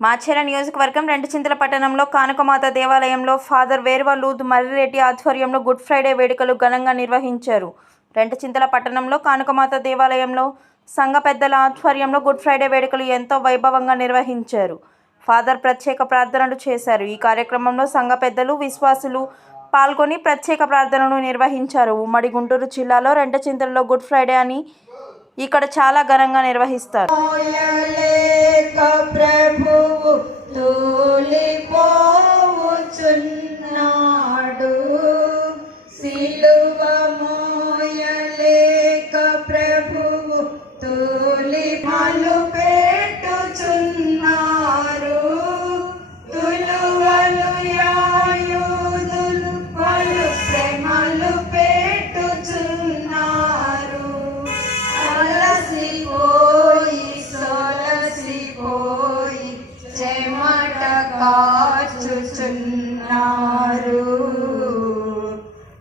మాచేర నియోజకవర్గం రెండుచింతల పట్టణంలో కానకమాత దేవాలయంలో ఫాదర్ వేర్వలూద్ మర్రిరెడ్డి ఆధ్వర్యంలో గుడ్ ఫ్రైడే వేడుకలు ఘనంగా నిర్వహించారు. రెండుచింతల పట్టణంలో కానకమాత దేవాలయంలో సంఘ పెద్దల ఆధ్వర్యంలో గుడ్ ఫ్రైడే వేడుకలు ఎంతో వైభవంగా నిర్వహించారు. ఫాదర్ ప్రత్యేక ప్రార్థనలు చేశారు. ఈ కార్యక్రమంలో సంఘ పెద్దలు విశ్వాసులు పాల్గొని ప్రత్యేక ప్రార్థనలు నిర్వహించారు. ఉమ్మడి గుంటూరు జిల్లాలో రెండచింతలలో గుడ్ ఫ్రైడే అని ఇక్కడ చాలా ఘనంగా నిర్వహిస్తారు. మోయలేక ప్రభువు తోలిపోవుచున్నాడు సిలువ మోయలేక ప్రభువు తోలి మలు పెట్టుచున్నారు తులువలు యాయుధులు వాళ్ళు శ్రమలు పెట్టుచున్నారు అలసిపోయి సొలసిపోయి చెమట కాచుచున్నారు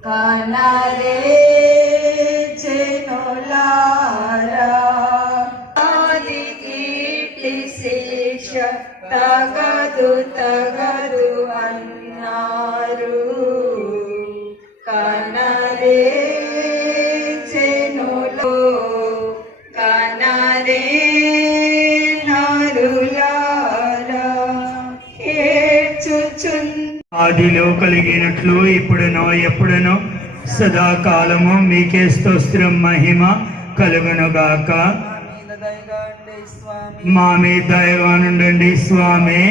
కనరే ఆది తగదు తగదు అన్నారు కనరే ఆదిలో కలిగినట్లు ఇప్పుడునో ఎప్పుడునో సదాకాలము మీకే స్తోత్రం మహిమ కలుగునుగాక. మా మీద దయగా నుండండి స్వామి.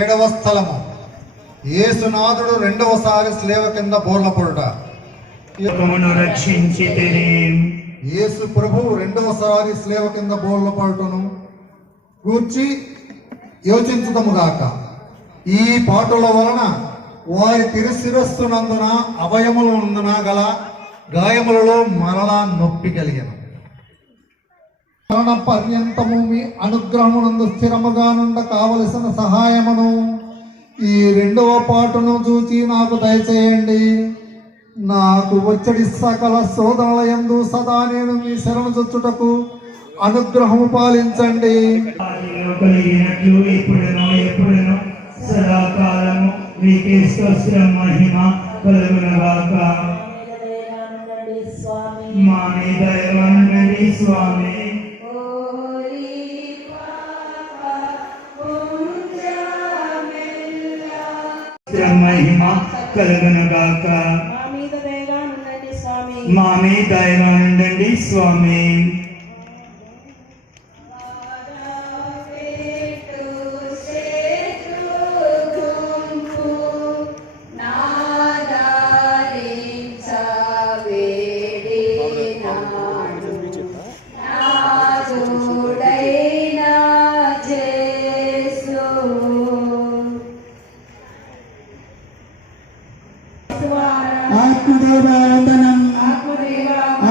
ఏడవ స్థలము. యేసునాథుడు రెండవసారి స్లేవ కింద బోర్లపడుట. రక్షించి యేసు ప్రభువు రెండవసారి స్లేవ కింద బోర్లపడుటను కూర్చి యోచించుదముగాక ఈ పాటల వలన వారి తిరుశిరస్సునందున అవయములు నందున గల గాయములలో మరలా నొప్పి కలిగిన. మరణ పర్యంతము మీ అనుగ్రహమునందు స్థిరముగా నుండ కావలసిన సహాయమును ఈ రెండవ పాటను చూచి నాకు దయచేయండి. నాకు వచ్చడి సకల శోధనల యందు సదా నేను మీ శరణు చొచ్చుటకు అనుగ్రహము పాలించండి. సదాకాలము మీకే మహిమ కలుగునుగాక. మా మీద స్వామి. స్తోత్రం మహిమ కలుగునుగాక మా మీద దయగా ఉండండి స్వామి. వందనం.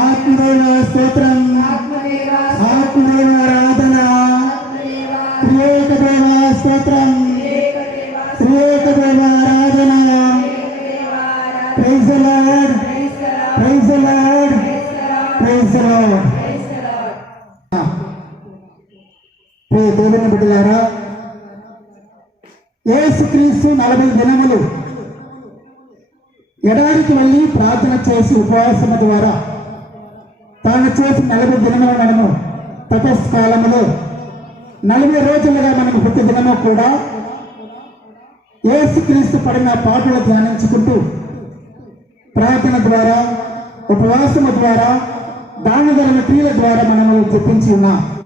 ఆత్మదేవ. స్తోత్రం. ఆత్మదేవ. ఆరాధన. త్రియేక దేవ స్తోత్రం. త్రియేక దేవ ఆరాధన. Praise Lord praise Lord praise Lord ప్రియ దేవుని బిడ్డలారా యేసుక్రీస్తు నలభై దినములు ఎడారికి వెళ్ళి ప్రార్థన చేసి ఉపవాసము ద్వారా తాను చేసి నలభై దినముల మనము తపస్కాలములో నలభై రోజులుగా మనకు ప్రతి దినము కూడా యేసుక్రీస్తు పడిన పాటలు ధ్యానించుకుంటూ ప్రార్థన ద్వారా ఉపవాసము ద్వారా దాన ధర్మ క్రియల ద్వారా మనము చెప్పించి ఉన్నాం.